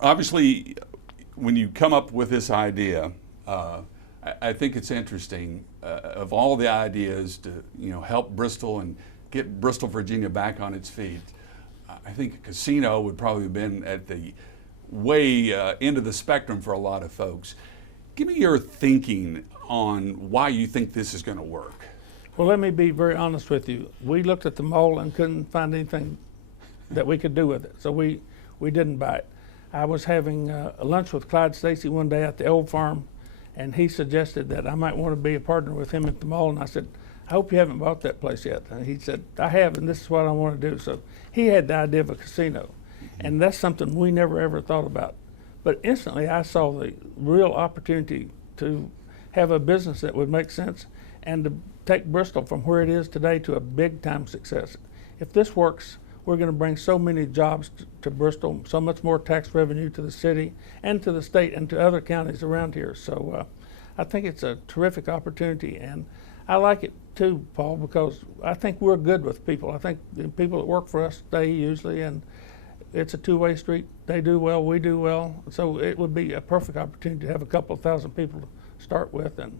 Obviously, when you come up with this idea, I think it's interesting. Of all the ideas to help Bristol and get Bristol, Virginia back on its feet, I think a casino would probably have been at the way end of the spectrum for a lot of folks. Give me your thinking on why you think this is going to work. Well, let me be very honest with you. We looked at the mall and couldn't find anything that we could do with it, so we didn't buy it. I was having a lunch with Clyde Stacy one day at the old farm, and he suggested that I might want to be a partner with him at the mall, and I said, I hope you haven't bought that place yet. And he said, I have, and this is what I want to do. So he had the idea of a casino, and that's something we never ever thought about. But instantly I saw the real opportunity to have a business that would make sense and to take Bristol from where it is today to a big time success. If this works, we're going to bring so many jobs to Bristol, so much more tax revenue to the city and to the state and to other counties around here. So I think it's a terrific opportunity, and I like it too, Paul, because I think we're good with people. I think the people that work for us stay usually, and it's a two-way street. They do well, we do well. So it would be a perfect opportunity to have a couple of thousand people to start with, and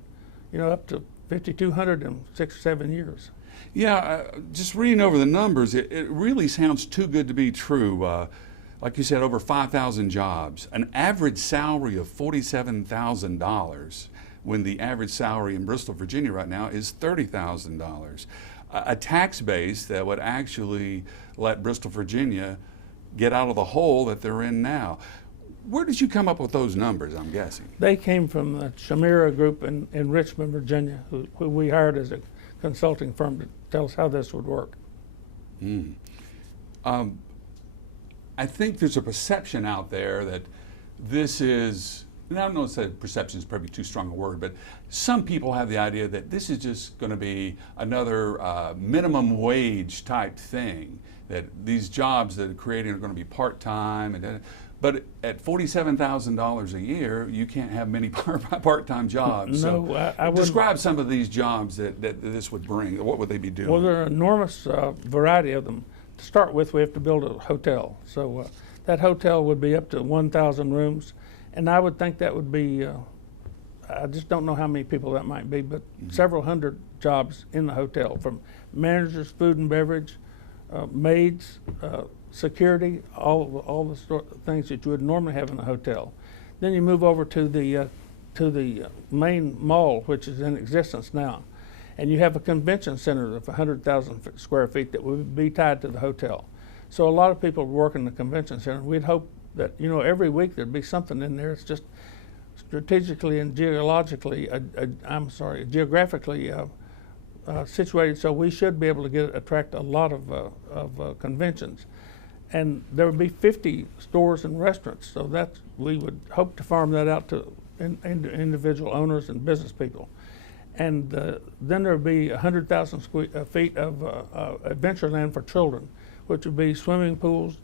up to 5,200 in 6 or 7 years. Yeah, just reading over the numbers, it really sounds too good to be true. Like you said, over 5,000 jobs, an average salary of $47,000 when the average salary in Bristol, Virginia right now is $30,000. A tax base that would actually let Bristol, Virginia get out of the hole that they're in now. Where did you come up with those numbers, I'm guessing? They came from the Shamira Group in Richmond, Virginia, who we hired as a consulting firm to tell us how this would work. I think there's a perception out there that this is, and I don't know if perception is probably too strong a word, but some people have the idea that this is just going to be another minimum wage type thing, that these jobs that are creating are going to be part-time, but at $47,000 a year, you can't have many part-time jobs. No, so I wouldn't. Describe some of these jobs that this would bring. What would they be doing? Well, there are an enormous variety of them. To start with, we have to build a hotel. So that hotel would be up to 1,000 rooms. And I would think that would be, I just don't know how many people that might be, but several hundred jobs in the hotel, from managers, food and beverage, maids, security, all the sort of things that you would normally have in a hotel. Then you move over to the main mall, which is in existence now, and you have a convention center of 100,000 square feet that would be tied to the hotel. So a lot of people work in the convention center. We'd hope that every week there'd be something in there. It's just strategically and geographically situated, so we should be able to attract a lot of conventions. And there would be 50 stores and restaurants, so we would hope to farm that out to individual owners and business people. And then there would be 100,000 feet of adventure land for children, which would be swimming pools,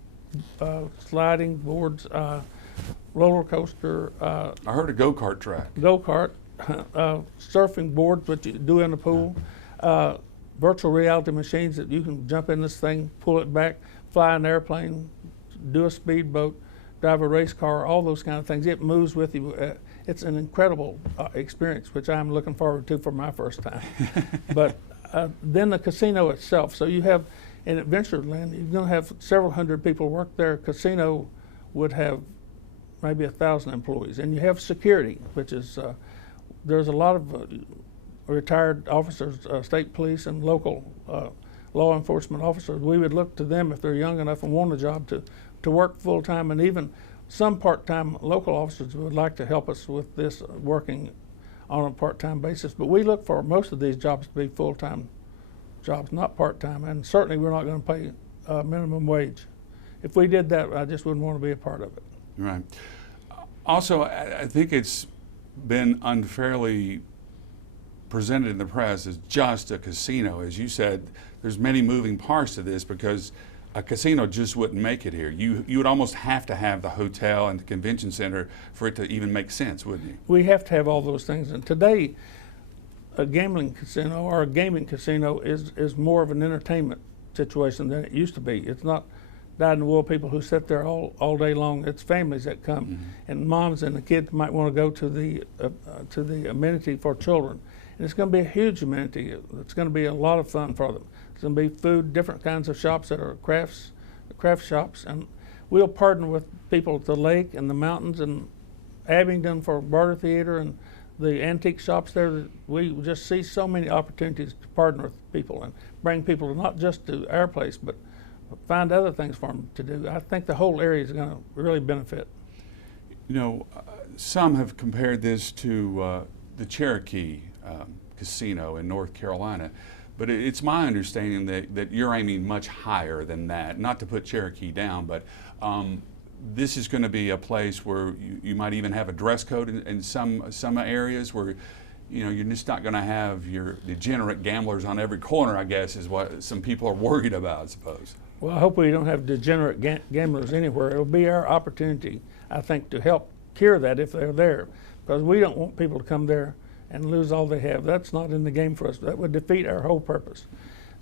sliding boards, roller coaster. I heard a go-kart track. Go-kart, surfing boards, which you do in the pool, virtual reality machines that you can jump in this thing, pull it back, fly an airplane, do a speedboat, drive a race car, all those kind of things. It moves with you. It's an incredible experience, which I'm looking forward to for my first time. But then the casino itself. So you have in Adventureland, you're going to have several hundred people work there. Casino would have maybe 1,000 employees, and you have security, which is there's a lot of retired officers, state police and local law enforcement officers. We would look to them if they're young enough and want a job to work full time, and even some part-time local officers would like to help us with this, working on a part-time basis. But we look for most of these jobs to be full-time jobs, not part-time, and certainly we're not going to pay minimum wage. If we did that, I just wouldn't want to be a part of it. Right. Also, I think it's been unfairly presented in the press as just a casino. As you said, there's many moving parts to this, because a casino just wouldn't make it here. You would almost have to have the hotel and the convention center for it to even make sense, wouldn't you? We have to have all those things. And today, a gambling casino or a gaming casino is more of an entertainment situation than it used to be. It's not dyed-in-the-wool people who sit there all day long. It's families that come, and moms and the kids might want to go to the amenity for children. And it's going to be a huge amenity. It's going to be a lot of fun for them. It's going to be food, different kinds of shops that are craft shops, and we'll partner with people at the lake and the mountains and Abingdon for barter theater and the antique shops there. We just see so many opportunities to partner with people and bring people not just to our place, but find other things for them to do. I think the whole area is going to really benefit. You know, some have compared this to the Cherokee Casino in North Carolina, but it's my understanding that you're aiming much higher than that. Not to put Cherokee down, but this is going to be a place where you might even have a dress code in some areas where, you know, you're just not going to have your degenerate gamblers on every corner, I guess, is what some people are worried about, I suppose. Well, I hope we don't have degenerate gamblers anywhere. It'll be our opportunity, I think, to help cure that if they're there, because we don't want people to come there and lose all they have. That's not in the game for us. That would defeat our whole purpose.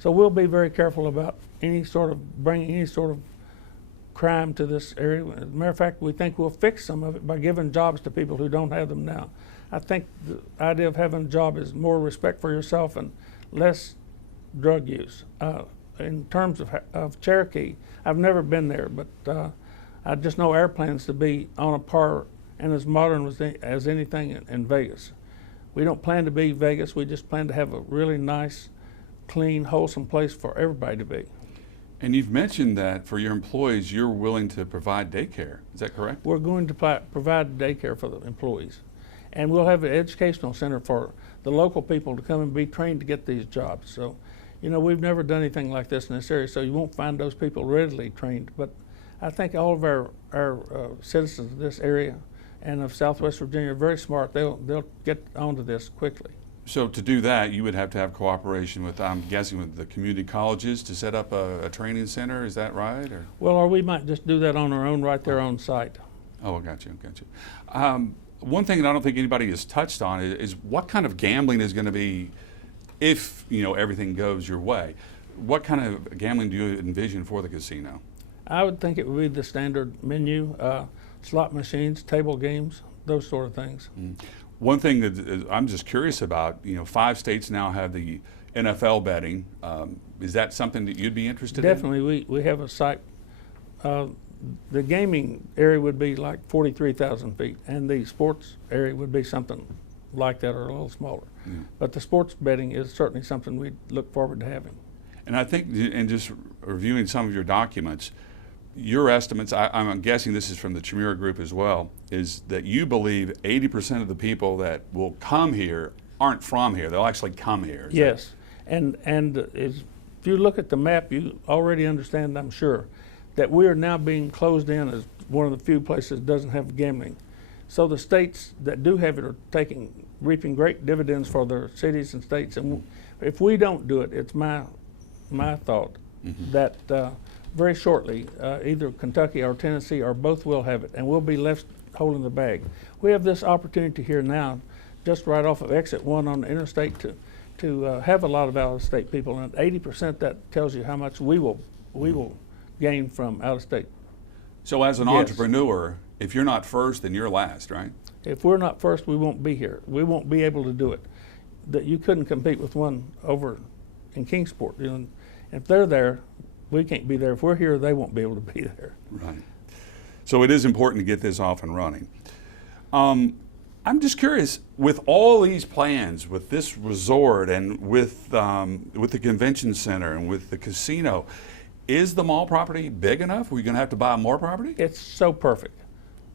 So we'll be very careful about bringing any sort of crime to this area. As a matter of fact, we think we'll fix some of it by giving jobs to people who don't have them now. I think the idea of having a job is more respect for yourself and less drug use. In terms of Cherokee, I've never been there, but I just know our plans to be on a par and as modern as anything in Vegas. We don't plan to be Vegas. We just plan to have a really nice, clean, wholesome place for everybody to be. And you've mentioned that for your employees, you're willing to provide daycare. Is that correct? We're going to provide daycare for the employees. And we'll have an educational center for the local people to come and be trained to get these jobs. So, you know, we've never done anything like this in this area, so you won't find those people readily trained. But I think all of our citizens of this area and of Southwest Virginia are very smart. They'll get onto this quickly. So to do that, you would have to have cooperation with, I'm guessing, with the community colleges to set up a training center. Is that right? Or we might just do that on our own right there on site. Oh, I got you. One thing that I don't think anybody has touched on is what kind of gambling is going to be if, you know, everything goes your way. What kind of gambling do you envision for the casino? I would think it would be the standard menu, slot machines, table games, those sort of things. One thing that I'm just curious about, you know, 5 states now have the NFL betting. Is that something that you'd be interested in? Definitely. We have a site. The gaming area would be like 43,000 feet, and the sports area would be something like that or a little smaller. But the sports betting is certainly something we look forward to having. And I think, in just reviewing some of your documents, your estimates, I'm guessing this is from the Chimera Group as well, is that you believe 80% of the people that will come here aren't from here. They'll actually come here. Yes, and if you look at the map, you already understand, I'm sure, that we are now being closed in as one of the few places that doesn't have gambling. So the states that do have it are reaping great dividends for their cities and states. And if we don't do it, it's my thought that very shortly, either Kentucky or Tennessee or both will have it, and we'll be left holding the bag. We have this opportunity here now, just right off of exit 1 on the interstate, to have a lot of out-of-state people, and 80% that tells you how much we will gain from out-of-state. So as an entrepreneur, if you're not first, then you're last, right? If we're not first, we won't be here. We won't be able to do it. That you couldn't compete with one over in Kingsport. You know, if they're there, we can't be there. If we're here, they won't be able to be there. Right. So it is important to get this off and running. I'm just curious, with all these plans, with this resort and with the convention center and with the casino, is the mall property big enough? Are we going to have to buy more property? It's so perfect.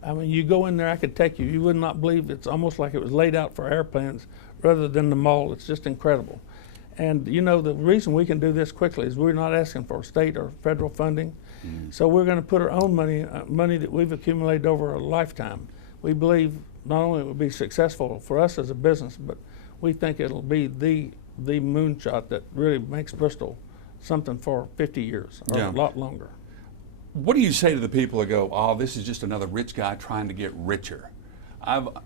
I mean, you go in there, I could take you. You would not believe it's almost like it was laid out for airplanes rather than the mall. It's just incredible. And you know, the reason we can do this quickly is we're not asking for state or federal funding. So we're going to put our own money that we've accumulated over a lifetime. We believe not only it will be successful for us as a business, but we think it'll be the moonshot that really makes Bristol something for 50 years or a lot longer. What do you say to the people that go, oh, this is just another rich guy trying to get richer?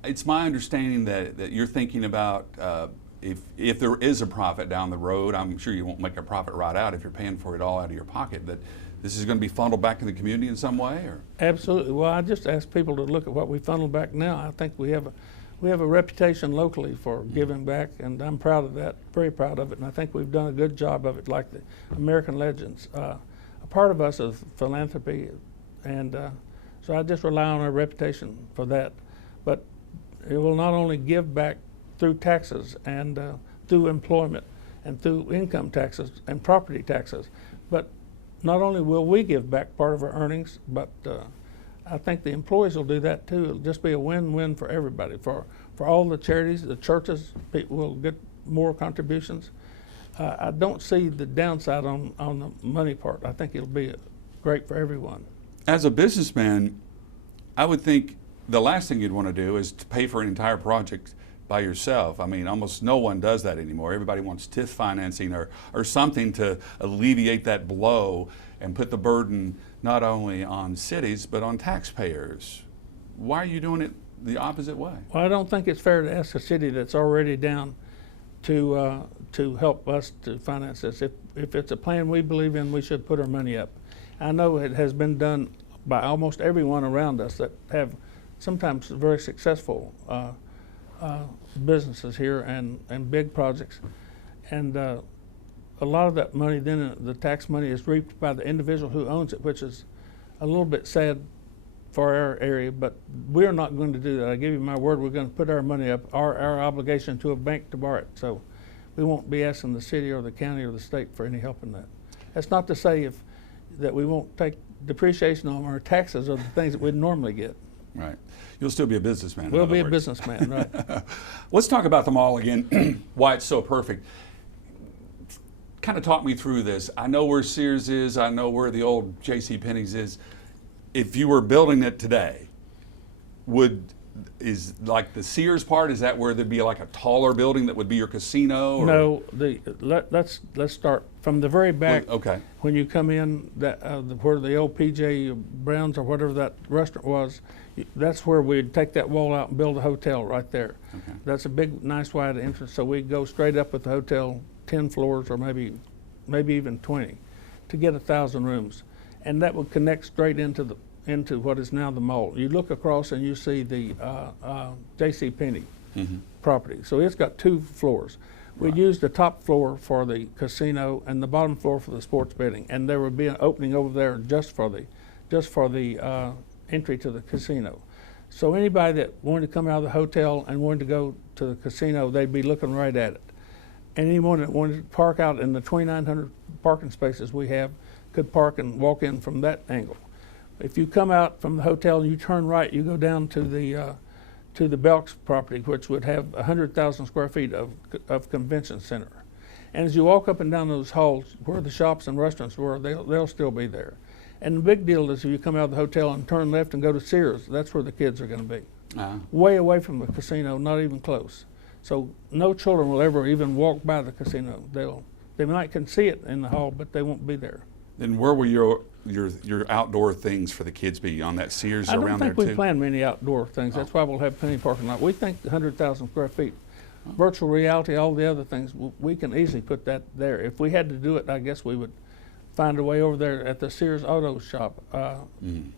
It's my understanding that you're thinking about if there is a profit down the road, I'm sure you won't make a profit right out if you're paying for it all out of your pocket, but this is going to be funneled back in the community in some way? Or? Absolutely. Well, I just ask people to look at what we funnel back now. I think we have a reputation locally for giving back, and I'm proud of that, very proud of it, and I think we've done a good job of it, like the American Legends. A part of us is philanthropy, and so I just rely on our reputation for that. But it will not only give back through taxes and through employment and through income taxes and property taxes, but not only will we give back part of our earnings, but I think the employees will do that too. It'll just be a win-win for everybody. For all the charities, the churches, people will get more contributions. I don't see the downside on the money part. I think it'll be great for everyone. As a businessman, I would think the last thing you'd want to do is to pay for an entire project by yourself. I mean, almost no one does that anymore. Everybody wants TIF financing or something to alleviate that blow and put the burden not only on cities but on taxpayers. Why are you doing it the opposite way? Well, I don't think it's fair to ask a city that's already down to help us to finance this. If it's a plan we believe in, we should put our money up. I know it has been done by almost everyone around us that have sometimes very successful businesses here and big projects. And a lot of that money, then the tax money, is reaped by the individual who owns it, which is a little bit sad for our area, but we're not going to do that. I give you my word, we're going to put our money up, our obligation to a bank to borrow it. So we won't be asking the city or the county or the state for any help in that. That's not to say that we won't take depreciation on our taxes or the things that we'd normally get. Right. You'll still be a businessman. We'll be a businessman, right. Let's talk about the mall again, why it's so perfect. Kind of talk me through this. I know where Sears is. I know where the old J.C. Penney's is. If you were building it today, is like the Sears part, is that where there'd be like a taller building that would be your casino? Or? No, let's start from the very back. Okay. When you come in, where the old P.J. Brown's or whatever that restaurant was, that's where we'd take that wall out and build a hotel right there. Okay. That's a big, nice wide entrance, so we'd go straight up with the hotel, 10 floors or maybe even 20, to get 1,000 rooms, and that would connect straight into what is now the mall. You look across and you see the J.C. Penney property. So it's got 2 floors. We'd use the top floor for the casino and the bottom floor for the sports betting, and there would be an opening over there just for the entry to the casino. So anybody that wanted to come out of the hotel and wanted to go to the casino, they'd be looking right at it. And anyone that wanted to park out in the 2,900 parking spaces we have could park and walk in from that angle. If you come out from the hotel and you turn right, you go down to the Belk's property, which would have 100,000 square feet of convention center. And as you walk up and down those halls where the shops and restaurants were, they'll still be there. And the big deal is if you come out of the hotel and turn left and go to Sears, that's where the kids are going to be. Way away from the casino, not even close. So no children will ever even walk by the casino. They might can see it in the hall, but they won't be there. Then where will your outdoor things for the kids be on that Sears around there too? I don't think we plan many outdoor things. That's why we'll have plenty parking lot. We think 100,000 square feet. Virtual reality, all the other things, we can easily put that there. If we had to do it, I guess we would find a way over there at the Sears Auto Shop.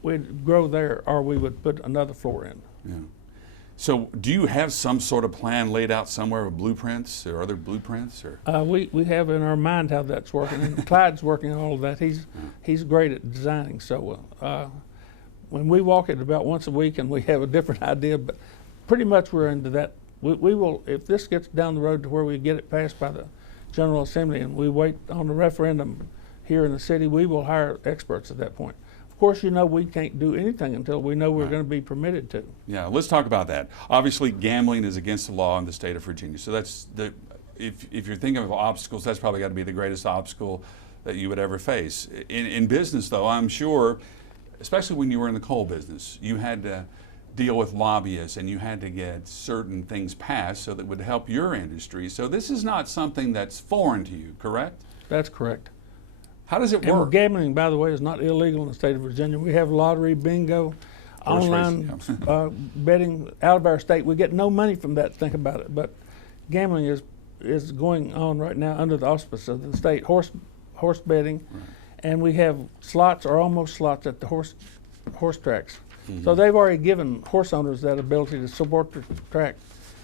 We'd grow there, or we would put another floor in. Yeah. So do you have some sort of plan laid out somewhere with blueprints or other blueprints? Or? We have in our mind how that's working, and Clyde's working on all of that. He's great at designing. So when we walk it about once a week and we have a different idea, but pretty much we're into that. We will, if this gets down the road to where we get it passed by the General Assembly and we wait on the referendum here in the city, we will hire experts at that point. Of course, you know we can't do anything until we know we're going to be permitted to. Yeah, let's talk about that. Obviously, gambling is against the law in the state of Virginia. So that's if you're thinking of obstacles, that's probably got to be the greatest obstacle that you would ever face. In business, though, I'm sure, especially when you were in the coal business, you had to deal with lobbyists and you had to get certain things passed so that would help your industry. So this is not something that's foreign to you, correct? That's correct. How does it work? And gambling, by the way, is not illegal in the state of Virginia. We have lottery, bingo, online betting out of our state. We get no money from that, think about it. But gambling is going on right now under the auspices of the state, horse betting. Right. and we have slots or almost slots at the horse tracks. So they've already given horse owners that ability to support the track.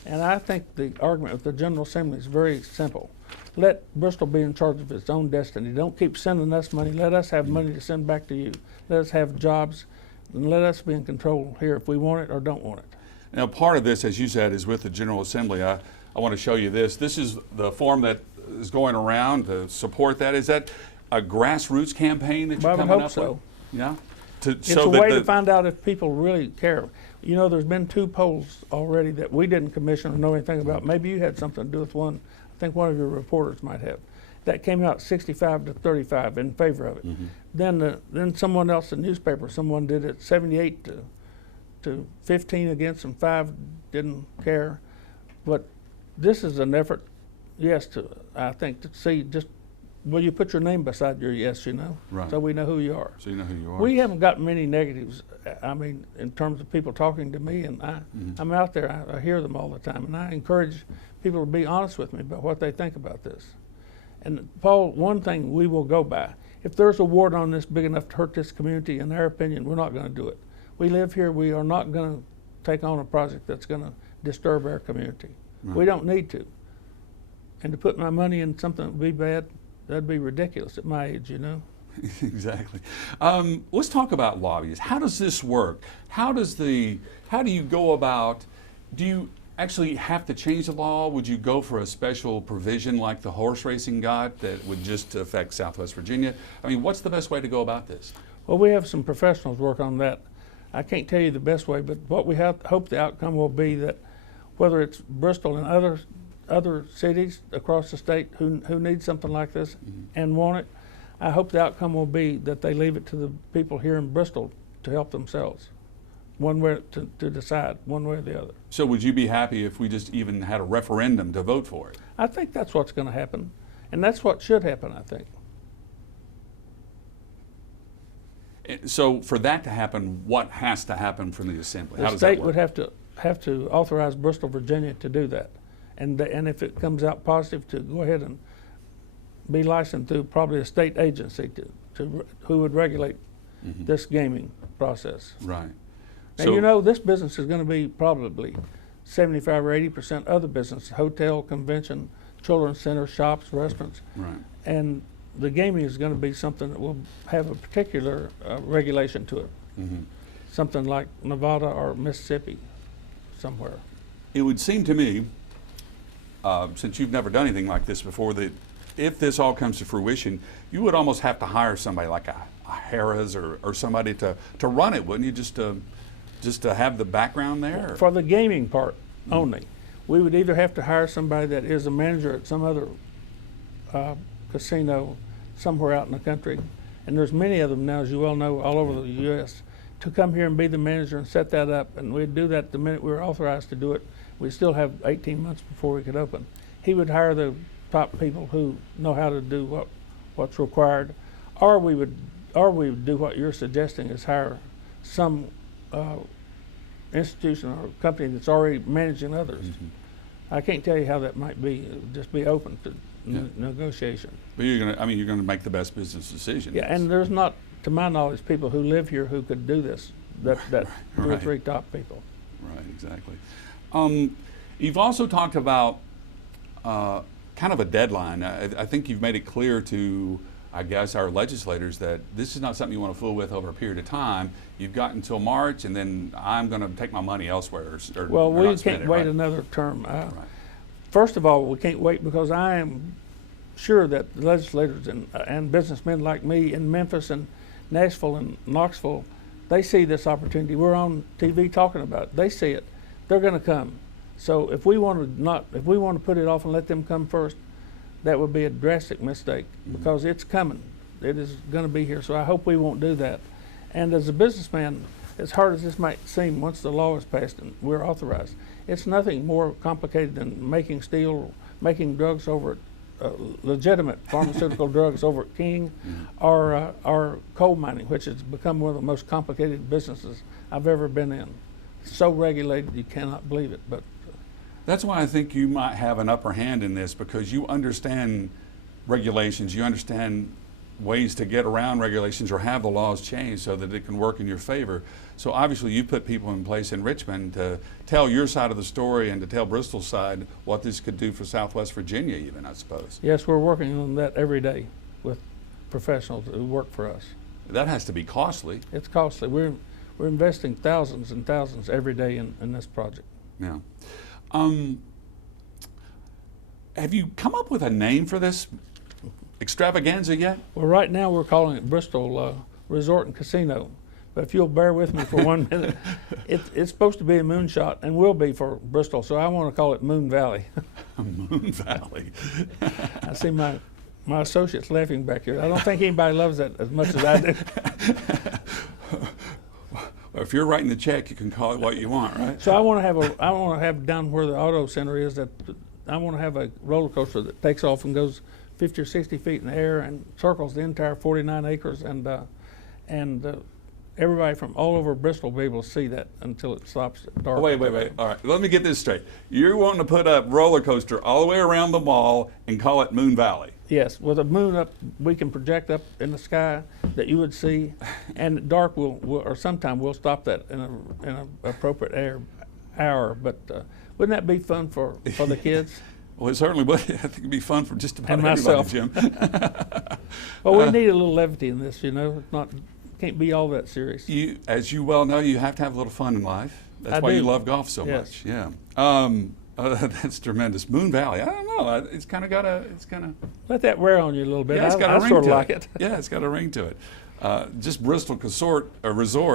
And I think the argument with the General Assembly is very simple. Let Bristol be in charge of its own destiny. Don't keep sending us money. Let us have money to send back to you. Let us have jobs, and let us be in control here if we want it or don't want it. Now, part of this, as you said, is with the General Assembly. I want to show you this. This is the form that is going around to support that. Is that a grassroots campaign that you're coming up with? Yeah. It's a way to find out if people really care. You know, there's been 2 polls already that we didn't commission or know anything about. Maybe you had something to do with one. I think one of your reporters might have. That came out 65 to 35 in favor of it. Then someone else, the newspaper, someone did it 78 to 15 against, and 5 didn't care. But this is an effort, yes, I think to see just, well, you put your name beside your yes, you know, right, so we know who you are. So you know who you are. We haven't got many negatives, I mean, in terms of people talking to me, and I'm out there, I hear them all the time, and I encourage people to be honest with me about what they think about this. And Paul, one thing we will go by, if there's a wart on this big enough to hurt this community, in our opinion, we're not going to do it. We live here, we are not going to take on a project that's going to disturb our community. Right. We don't need to. And to put my money in something that would be bad, that'd be ridiculous at my age, you know. Exactly. Let's talk about lobbyists. How does this work? How do you go about, do you actually have to change the law? Would you go for a special provision like the horse racing got that would just affect Southwest Virginia? I mean, what's the best way to go about this? Well, we have some professionals work on that. I can't tell you the best way, but what we hope the outcome will be that whether it's Bristol and other cities across the state who need something like this and want it, I hope the outcome will be that they leave it to the people here in Bristol to help themselves, one way to decide one way or the other. So would you be happy if we just even had a referendum to vote for it? I think that's what's going to happen, and that's what should happen, I think. So for that to happen, what has to happen from the Assembly? The state would have to authorize Bristol, Virginia to do that. And if it comes out positive, to go ahead and be licensed through probably a state agency who would regulate this gaming process. Right. And you know, this business is going to be probably 75 or 80% other business: hotel, convention, children's center, shops, restaurants. Right. And the gaming is going to be something that will have a particular regulation to it. Something like Nevada or Mississippi, somewhere. It would seem to me, since you've never done anything like this before, that if this all comes to fruition, you would almost have to hire somebody like a Harrah's or somebody to run it, wouldn't you? Just to have the background there? For the gaming part only. We would either have to hire somebody that is a manager at some other casino somewhere out in the country, and there's many of them now, as you well know, all over the U.S., to come here and be the manager and set that up, and we'd do that the minute we were authorized to do it. We still have 18 months before we could open. He would hire the top people who know how to do what's required, or we would do what you're suggesting, is hire some institution or company that's already managing others. I can't tell you how that might be. It would just be open to negotiation. But you're gonna make the best business decision. Yeah, and there's not, to my knowledge, people who live here who could do this. That Right. 2 or 3 top people. Right, exactly. You've also talked about kind of a deadline. I think you've made it clear to, I guess, our legislators that this is not something you want to fool with over a period of time. You've got until March, and then I'm going to take my money elsewhere. Well, we can't wait another term. Right. First of all, we can't wait because I am sure that the legislators and businessmen like me in Memphis and Nashville and Knoxville, they see this opportunity. We're on TV talking about it. They see it. They're going to come. So if we want to put it off and let them come first, that would be a drastic mistake because it's coming. It is going to be here. So I hope we won't do that. And as a businessman, as hard as this might seem, once the law is passed and we're authorized, it's nothing more complicated than making steel, making drugs over at legitimate pharmaceutical drugs over at King, or coal mining, which has become one of the most complicated businesses I've ever been in. So regulated you cannot believe it. But that's why I think you might have an upper hand in this, because you understand regulations, you understand ways to get around regulations or have the laws changed so that it can work in your favor. So obviously you put people in place in Richmond to tell your side of the story and to tell Bristol's side what this could do for Southwest Virginia even, I suppose. Yes, we're working on that every day with professionals who work for us. That has to be costly. It's costly. We're investing thousands and thousands every day in this project. Yeah. Have you come up with a name for this extravaganza yet? Well, right now we're calling it Bristol Resort and Casino. But if you'll bear with me for 1 minute, it's supposed to be a moonshot and will be for Bristol, so I want to call it Moon Valley. Moon Valley. I see my associates laughing back here. I don't think anybody loves that as much as I do. Well, if you're writing the check, you can call it what you want, right? So I want to have down where the auto center is, that I want to have a roller coaster that takes off and goes 50 or 60 feet in the air and circles the entire 49 acres, and everybody from all over Bristol will be able to see that until it stops at dark. Oh, wait. All right, let me get this straight. You're wanting to put a roller coaster all the way around the mall and call it Moon Valley? Yes, with a moon up, we can project up in the sky that you would see, and at dark or sometime we'll stop that in an appropriate hour. But wouldn't that be fun for the kids? Well, it certainly would. I think it'd be fun for just about And everybody, myself. Jim. Well, we need a little levity in this, can't be all that serious. As you well know, you have to have a little fun in life. That's why you love golf so much. Yeah. That's tremendous. Moon Valley. I don't know. It's kind of. Let that wear on you a little bit. Yeah, it's got a ring sort to of like it. Yeah, it's got a ring to it. Just Bristol Resort. I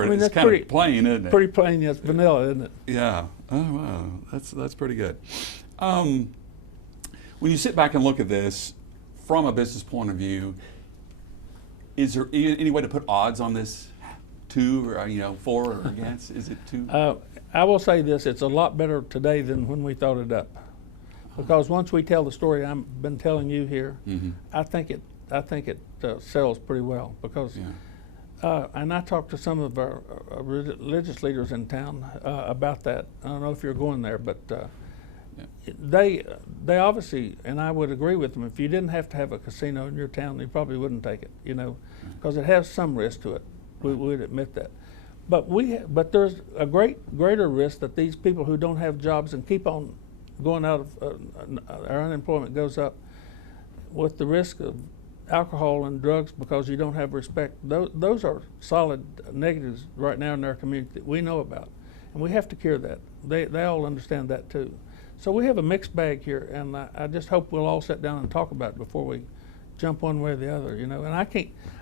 mean, It's kind of plain, isn't it? Pretty plain. Yes, vanilla, isn't it? Yeah. Oh wow, that's pretty good. When you sit back and look at this from a business point of view, is there any way to put odds on this? 2 or for or against? Is it 2? I will say this: it's a lot better today than when we thought it up. Because once we tell the story I've been telling you here, I think it sells pretty well. Because, and I talked to some of our religious leaders in town about that. I don't know if you're going there, but they obviously, and I would agree with them. If you didn't have to have a casino in your town, you probably wouldn't take it. Because it has some risk to it. We would admit that. But there's a greater risk that these people who don't have jobs and keep on going out of our unemployment goes up with the risk of alcohol and drugs because you don't have respect. Those are solid negatives right now in our community that we know about, and we have to cure that. They all understand that too. So we have a mixed bag here, and I just hope we'll all sit down and talk about it before we jump one way or the other, And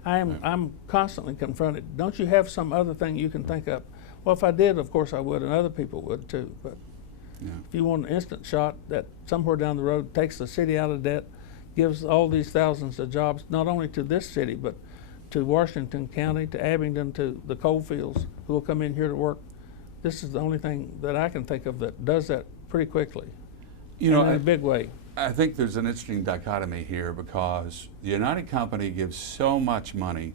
I'm constantly confronted. Don't you have some other thing you can think of? Well, if I did, of course I would, and other people would too. But if you want an instant shot that somewhere down the road takes the city out of debt, gives all these thousands of jobs, not only to this city, but to Washington County, to Abingdon, to the coal fields who will come in here to work. This is the only thing that I can think of that does that pretty quickly, in a big way. I think there's an interesting dichotomy here because the United Company gives so much money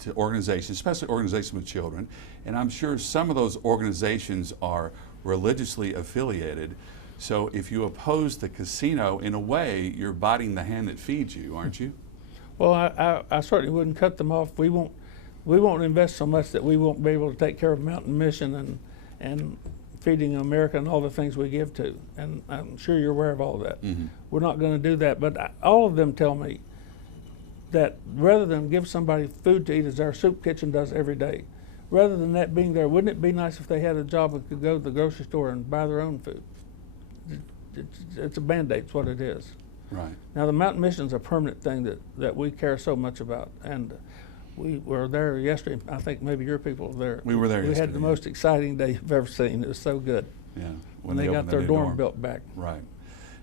to organizations, especially organizations with children, and I'm sure some of those organizations are religiously affiliated. So if you oppose the casino, in a way, you're biting the hand that feeds you, aren't you? Well, I certainly wouldn't cut them off. We won't invest so much that we won't be able to take care of Mountain Mission and Feeding America and all the things we give to. And I'm sure you're aware of all of that. We're not going to do that. But all of them tell me that rather than give somebody food to eat, as our soup kitchen does every day, rather than that being there, wouldn't it be nice if they had a job and could go to the grocery store and buy their own food? It's a Band-Aid, it's what it is. Right. Now, the Mountain Mission's a permanent thing that we care so much about. And we were there yesterday. I think maybe your people were there. We were there yesterday. We had the most exciting day you've ever seen. It was so good. Yeah. When they got their dorm built back. Right.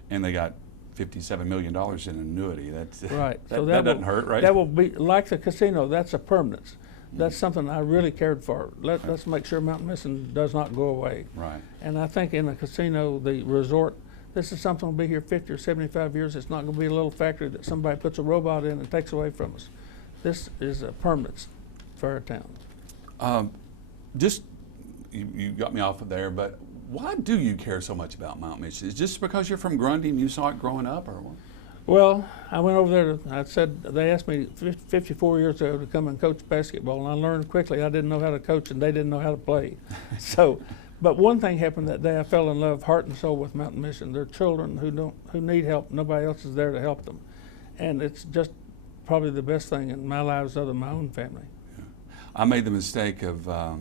And they got $57 million in annuity. That's right. that doesn't hurt, right? That will be like the casino. That's a permanence. That's something I really cared for. Let's make sure Mountain Mission does not go away. Right. And I think in the casino, the resort, this is something that'll be here 50 or 75 years. It's not going to be a little factory that somebody puts a robot in and takes away from us. This is a permanence for our town. You got me off of there, but why do you care so much about Mountain Mission? Is it just because you're from Grundy and you saw it growing up, or what? Well, I went over there. I said they asked me 54 years ago to come and coach basketball, and I learned quickly I didn't know how to coach, and they didn't know how to play. So, but one thing happened that day. I fell in love, heart and soul, with Mountain Mission. They're children who need help. Nobody else is there to help them, and it's just probably the best thing in my lives other than my own family. Yeah. I made the mistake of I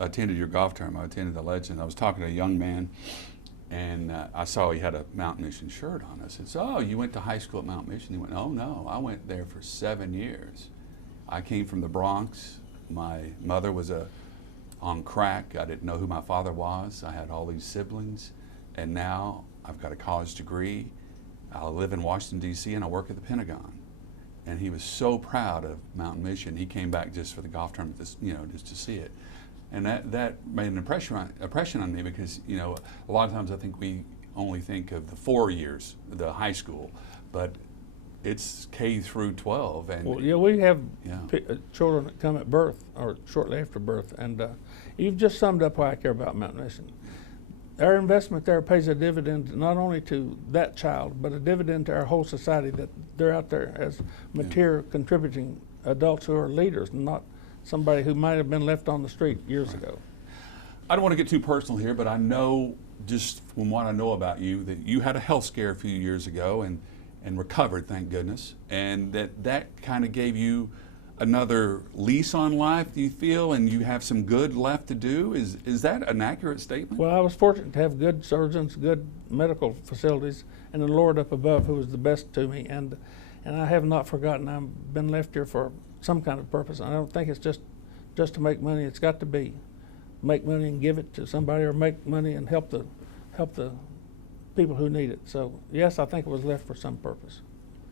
attended your golf tournament. I attended the Legend. I was talking to a young man. And I saw he had a Mountain Mission shirt on. I said, "So, you went to high school at Mountain Mission?" He went, "Oh, no, I went there for 7 years. I came from the Bronx. My mother was on crack. I didn't know who my father was. I had all these siblings. And now I've got a college degree. I live in Washington, D.C., and I work at the Pentagon." And he was so proud of Mountain Mission. He came back just for the golf tournament, just to see it. And that made an impression on me because, a lot of times I think we only think of the 4 years, the high school, but it's K through 12. And well, yeah, we have children that come at birth or shortly after birth, and you've just summed up why I care about Mountain Mission. Our investment there pays a dividend not only to that child, but a dividend to our whole society, that they're out there as mature, contributing adults who are leaders, not somebody who might have been left on the street years ago. I don't want to get too personal here, but I know just from what I know about you that you had a health scare a few years ago and recovered, thank goodness, and that kind of gave you another lease on life, do you feel, and you have some good left to do? Is that an accurate statement? Well, I was fortunate to have good surgeons, good medical facilities, and the Lord up above who was the best to me, and I have not forgotten I've been left here for some kind of purpose. I don't think it's just to make money. It's got to be make money and give it to somebody, or make money and help the people who need it. So yes, I think it was left for some purpose.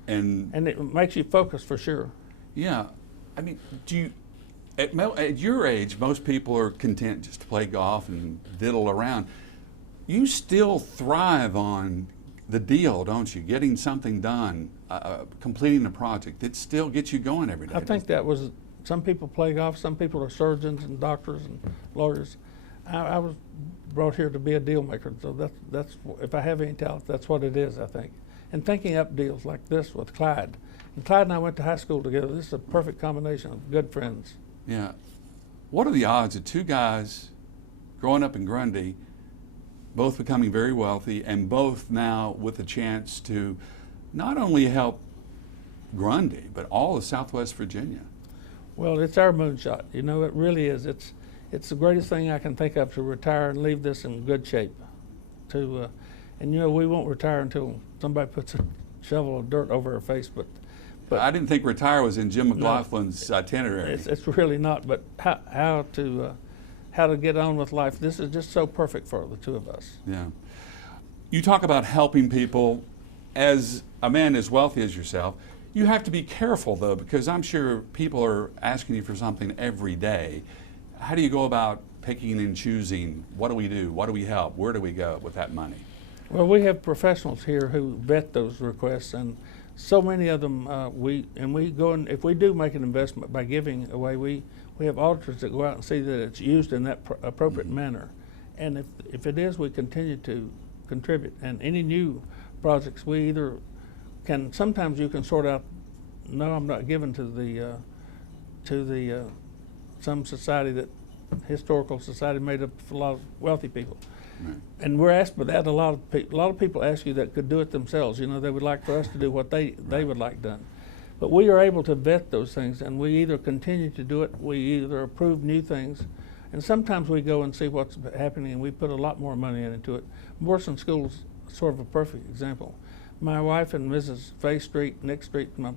And it makes you focus for sure. Yeah, I mean, at your age, most people are content just to play golf and diddle around. You still thrive on the deal, don't you? Getting something done, completing a project. It still gets you going every day. I think that was, some people play golf, some people are surgeons and doctors and lawyers. I was brought here to be a deal maker, so that's if I have any talent, that's what it is, I think. And thinking up deals like this with Clyde. And Clyde and I went to high school together. This is a perfect combination of good friends. Yeah. What are the odds of two guys growing up in Grundy, both becoming very wealthy, and both now with a chance to not only help Grundy, but all of Southwest Virginia? Well, it's our moonshot. It really is. It's the greatest thing I can think of, to retire and leave this in good shape. And we won't retire until somebody puts a shovel of dirt over our face. But I didn't think retire was in Jim McGlothlin's itinerary. It's really not. But how to get on with life. This is just so perfect for the two of us. Yeah. You talk about helping people. As a man as wealthy as yourself, you have to be careful, though, because I'm sure people are asking you for something every day. How do you go about picking and choosing? What do we do? What do we help? Where do we go with that money? Well, we have professionals here who vet those requests, and so many of them we go, and if we do make an investment by giving away, we have auditors that go out and see that it's used in that appropriate manner. And if it is, we continue to contribute. And any new projects, we either can, sometimes you can sort out, no, I'm not giving to the some society, that historical society made up of a lot of wealthy people. Right. And we're asked for that. A lot of people ask you that could do it themselves. They would like for us to do what they would like done. But we are able to vet those things, and we either continue to do it, we either approve new things, and sometimes we go and see what's happening, and we put a lot more money into it. Morrison School's sort of a perfect example. My wife and Mrs. Fay Street, Nick Street, my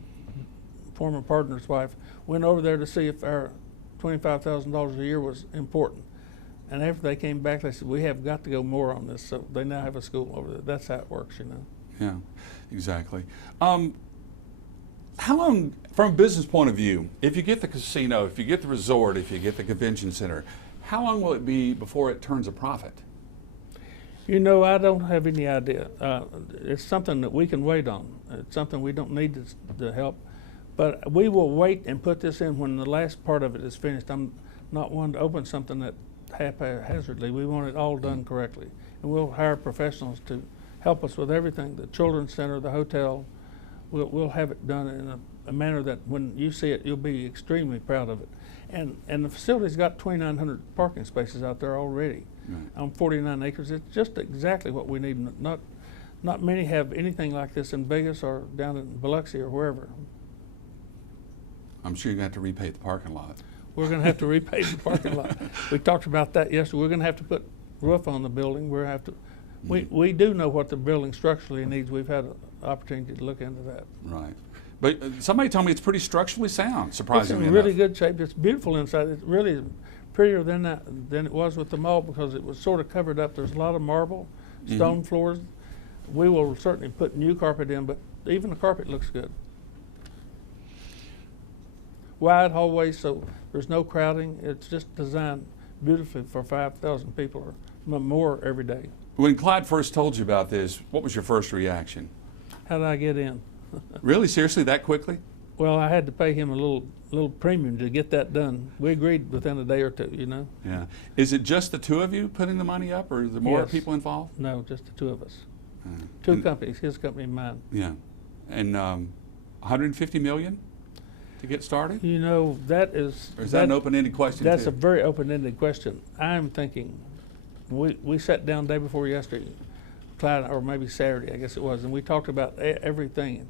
former partner's wife, went over there to see if our $25,000 a year was important. And after they came back, they said, we have got to go more on this. So they now have a school over there. That's how it works, Yeah, exactly. How long, from a business point of view, if you get the casino, if you get the resort, if you get the convention center, how long will it be before it turns a profit? I don't have any idea. It's something that we can wait on. It's something we don't need to help. But we will wait and put this in when the last part of it is finished. I'm not one to open something that haphazardly. We want it all done correctly. And we'll hire professionals to help us with everything. The children's center, the hotel, we'll have it done in a manner that when you see it, you'll be extremely proud of it. And the facility's got 2,900 parking spaces out there already on 49 acres. It's just exactly what we need. Not many have anything like this in Vegas or down in Biloxi or wherever. I'm sure you're going to have to repay the parking lot. We're going to have to repay the parking lot. We talked about that yesterday. We're going to have to put roof on the building. We're have to. We do know what the building structurally needs. We've had an opportunity to look into that. Right. But somebody told me it's pretty structurally sound, surprisingly It's in really enough. good shape. It's beautiful inside. It's really prettier than it was with the mall because it was sort of covered up. There's a lot of marble, stone floors. We will certainly put new carpet in, but even the carpet looks good. Wide hallways, so there's no crowding. It's just designed beautifully for 5,000 people or more every day. When Clyde first told you about this, what was your first reaction? How did I get in? Really? Seriously? That quickly? Well, I had to pay him a little premium to get that done. We agreed within a day or two, you know? Yeah. Is it just the two of you putting the money up, or are there more Yes. people involved? No, just the two of us. Two companies, his company and mine. Yeah. And 150 million to get started? You know, that is... Or is that an open-ended question, That's too? a very open-ended question. I'm thinking, we sat down day before yesterday, Clyde, or maybe Saturday, I guess it was, and we talked about everything.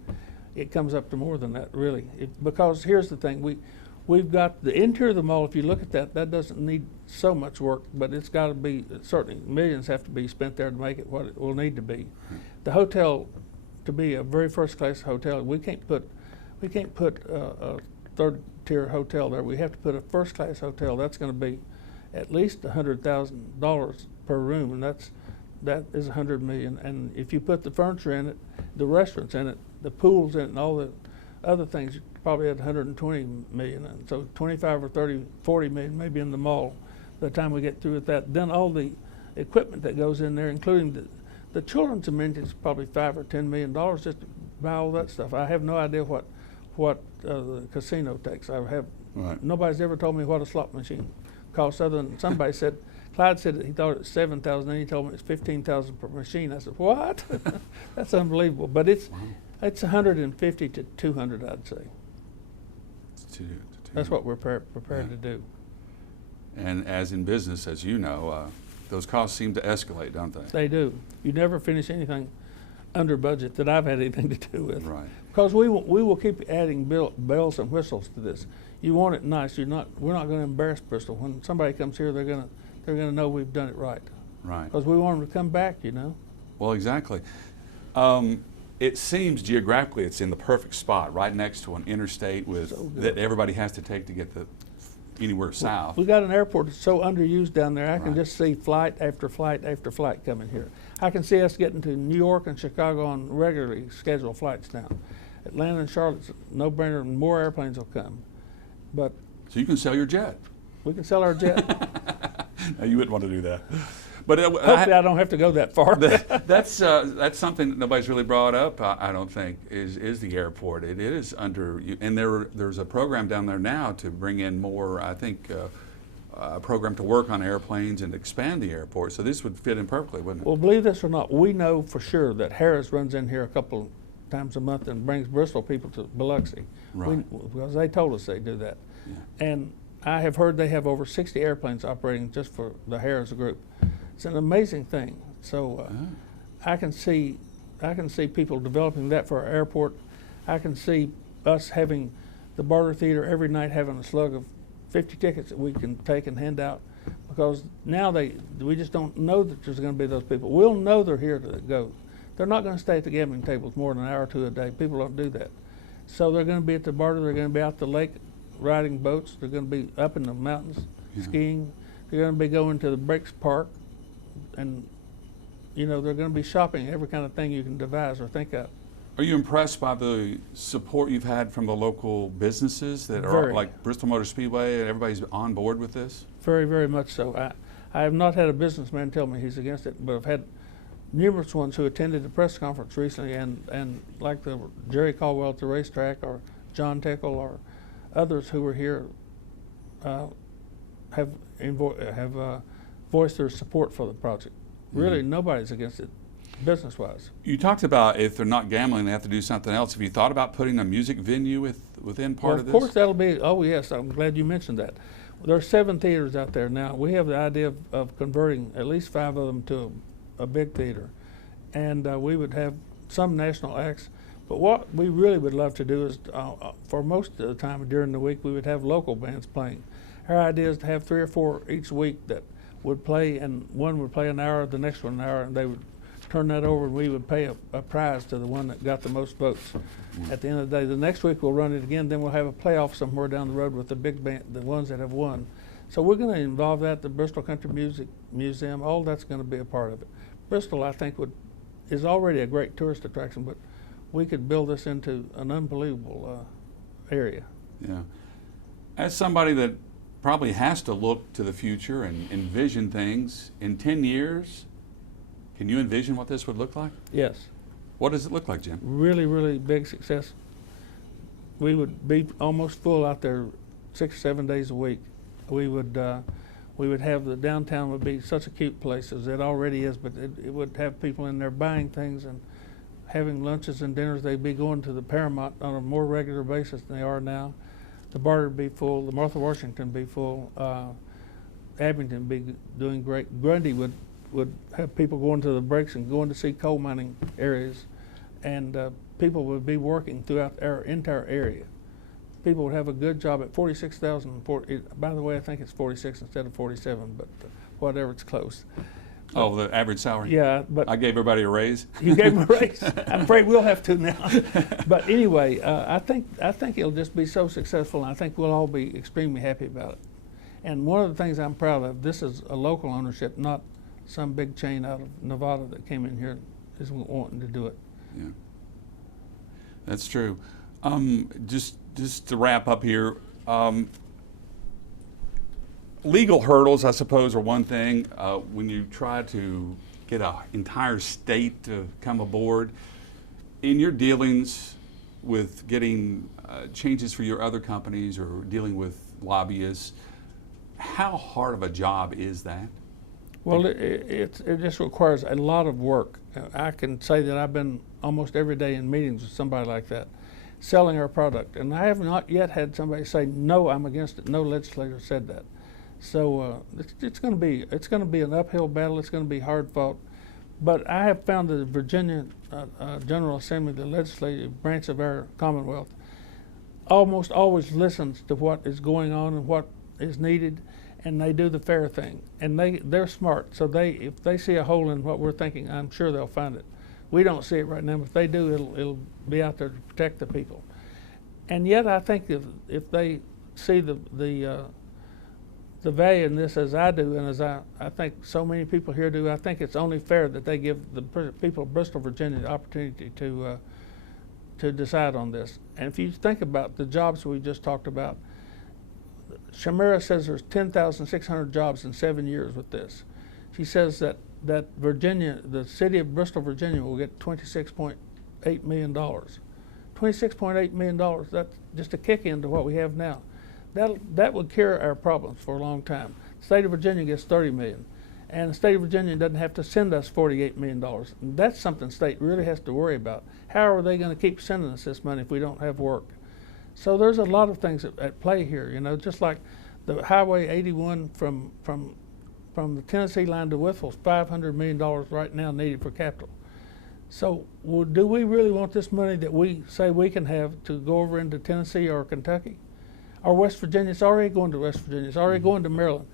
It comes up to more than that, really. Because here's the thing, we've got the interior of the mall. If you look at that doesn't need so much work, but it's got to be, certainly millions have to be spent there to make it what it will need to be. The hotel, to be a very first-class hotel, we can't put a third-tier hotel there. We have to put a first-class hotel. That's going to be at least $100,000 per room, and that is $100 million. And if you put the furniture in it, the restaurants in it, the pools in it, and all the other things, you probably had 120 million. And so 25 or 30, 40 million maybe in the mall by the time we get through with that. Then all the equipment that goes in there, including the children's amenities, probably $5 or $10 million just to buy all that stuff. I have no idea what the casino takes. Nobody's ever told me what a slot machine costs, other than somebody said, Clyde said that he thought it was $7,000, and he told me it's $15,000 per machine. I said, what? That's unbelievable. But it's 150 to 200, I'd say. That's what we're prepared to do. And as in business, as you know, those costs seem to escalate, don't they? They do. You never finish anything under budget that I've had anything to do with. Right. Because we will keep adding bells and whistles to this. You want it nice. We're not going to embarrass Bristol. When somebody comes here, they're going to know we've done it right. Right. Because we want them to come back, you know. Well, exactly. It seems geographically it's in the perfect spot, right next to an interstate that everybody has to take to get anywhere south. We got an airport that's so underused down there. I can just see flight after flight after flight coming here. I can see us getting to New York and Chicago on regularly scheduled flights now. Atlanta and Charlotte's no brainer, and more airplanes will come. But so you can sell your jet. We can sell our jet. No, you wouldn't want to do that. But hopefully I don't have to go that far. That's something that nobody's really brought up. I don't think is the airport. It is under, and there's a program down there now to bring in more. I think a program to work on airplanes and expand the airport. So this would fit in perfectly, wouldn't it? Well, believe this or not, we know for sure that Harris runs in here a couple times a month and brings Bristol people to Biloxi. Right. Because they told us they do that. Yeah. And I have heard they have over 60 airplanes operating just for the Harris group. It's an amazing thing. So I can see people developing that for our airport. I can see us having the Barter Theater every night having a slug of 50 tickets that we can take and hand out, because now we just don't know that there's going to be those people. We'll know they're here to go. They're not going to stay at the gambling tables more than an hour or two a day. People don't do that. So they're going to be at the Barter. They're going to be out the lake riding boats. They're going to be up in the mountains skiing. They're going to be going to the Breaks Park, and they're going to be shopping every kind of thing you can devise or think of. Are you impressed by the support you've had from the local businesses that are like Bristol Motor Speedway, and everybody's on board with this? Very, very much so. I have not had a businessman tell me he's against it, but I've had numerous ones who attended the press conference recently, and like the Jerry Caldwell at the racetrack, or John Tickle, or others who were here have voiced their support for the project. Really, nobody's against it. business-wise. You talked about if they're not gambling, they have to do something else. Have you thought about putting a music venue within part of this? Of course, that'll be. Oh yes, I'm glad you mentioned that. There are 7 theaters out there now. We have the idea of converting at least 5 of them to a big theater, and we would have some national acts. But what we really would love to do is, for most of the time during the week, we would have local bands playing. Our idea is to have 3 or 4 each week that would play, and one would play an hour, the next one an hour, and they would turn that over, and we would pay a prize to the one that got the most votes. At the end of the day, the next week we'll run it again, then we'll have a playoff somewhere down the road with the big band, the ones that have won. So we're going to involve that, the Bristol Country Music Museum, all that's going to be a part of it. Bristol, I think, is already a great tourist attraction, but we could build this into an unbelievable area. Yeah. As somebody that probably has to look to the future and envision things, in 10 years, can you envision what this would look like? Yes. What does it look like, Jim? Really, really big success. We would be almost full out there 6 or 7 days a week. We would have the downtown would be such a cute place as it already is, but it would have people in there buying things and having lunches and dinners. They'd be going to the Paramount on a more regular basis than they are now. The Barter would be full. The Martha Washington would be full. Abington would be doing great. Grundy would have people going to the breaks and going to see coal mining areas, and people would be working throughout our entire area. People would have a good job at 46,000. By the way, I think it's 46 instead of 47, but whatever, it's close. Oh, the average salary? Yeah, but I gave everybody a raise. You gave them a raise. I'm afraid we'll have to now. But anyway, I think it'll just be so successful, and I think we'll all be extremely happy about it. And one of the things I'm proud of, this is a local ownership, not some big chain out of Nevada that came in here is wanting to do it. Yeah, that's true. Just to wrap up here, legal hurdles, I suppose, are one thing. When you try to get an entire state to come aboard, in your dealings with getting changes for your other companies or dealing with lobbyists, how hard of a job is that? Well, it just requires a lot of work. I can say that I've been almost every day in meetings with somebody like that, selling our product, and I have not yet had somebody say, "No, I'm against it." No legislator said that. So it's going to be an uphill battle. It's going to be hard fought. But I have found that the Virginia General Assembly, the legislative branch of our Commonwealth, almost always listens to what is going on and what is needed, and they do the fair thing. And they're smart, so if they see a hole in what we're thinking, I'm sure they'll find it. We don't see it right now, but if they do, it'll be out there to protect the people. And yet, I think if they see the value in this as I do, and as I think so many people here do, I think it's only fair that they give the people of Bristol, Virginia, the opportunity to decide on this. And if you think about the jobs we just talked about, Shamira says there's 10,600 jobs in 7 years with this. She says that Virginia, the city of Bristol, Virginia, will get $26.8 million. $26.8 million, that's just a kick into what we have now. That would cure our problems for a long time. The state of Virginia gets $30 million, and the state of Virginia doesn't have to send us $48 million. And that's something the state really has to worry about. How are they going to keep sending us this money if we don't have work? So there's a lot of things at play here, just like the Highway 81 from the Tennessee line to Whitfield's $500 million right now needed for capital. So do we really want this money that we say we can have to go over into Tennessee or Kentucky? Or West Virginia? It's already going to West Virginia. It's already going to Maryland.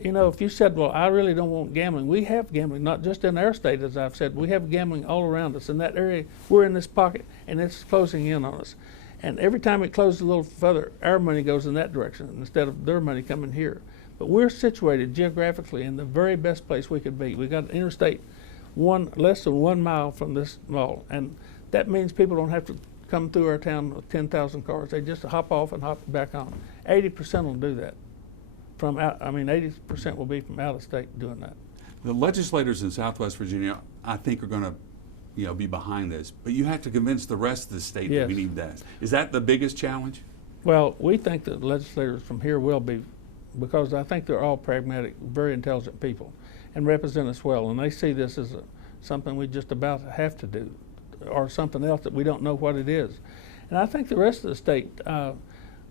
If you said, well, I really don't want gambling, we have gambling, not just in our state, as I've said. We have gambling all around us. In that area, we're in this pocket, and it's closing in on us. And every time it closes a little further, our money goes in that direction instead of their money coming here. But we're situated geographically in the very best place we could be. We got an interstate less than 1 mile from this mall, and that means people don't have to come through our town with 10,000 cars. They just hop off and hop back on. 80% will do that. 80% will be from out of state doing that. The legislators in Southwest Virginia, I think, are going to be behind this, but you have to convince the rest of the state that we need that. Is that the biggest challenge? Well, we think that legislators from here will be, because I think they're all pragmatic, very intelligent people and represent us well, and they see this as something we just about have to do, or something else that we don't know what it is. And I think the rest of the state,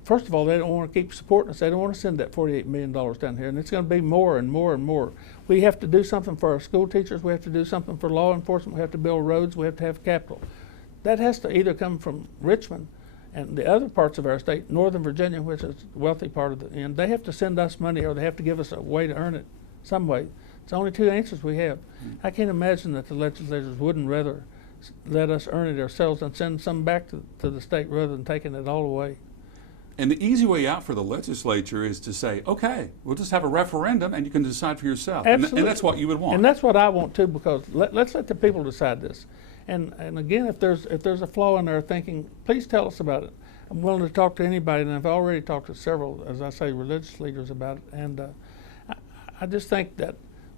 first of all, they don't want to keep supporting us. They don't want to send that $48 million down here, and it's going to be more and more and more. We have to do something for our school teachers. We have to do something for law enforcement. We have to build roads. We have to have capital. That has to either come from Richmond and the other parts of our state, Northern Virginia, which is the wealthy part of the end. They have to send us money, or they have to give us a way to earn it some way. It's the only two answers we have. I can't imagine that the legislators wouldn't rather let us earn it ourselves and send some back to the state rather than taking it all away. And the easy way out for the legislature is to say, okay, we'll just have a referendum and you can decide for yourself. Absolutely. And that's what you would want. And that's what I want too, because let's let the people decide this. And again, if there's a flaw in our thinking, please tell us about it. I'm willing to talk to anybody, and I've already talked to several, as I say, religious leaders about it. And I just think that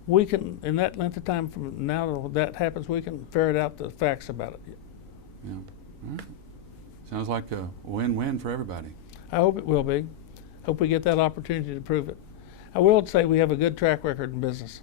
we can, in that length of time from now till that happens, we can ferret out the facts about it. Yeah. All right. Sounds like a win-win for everybody. I hope it will be. Hope we get that opportunity to prove it. I will say we have a good track record in business.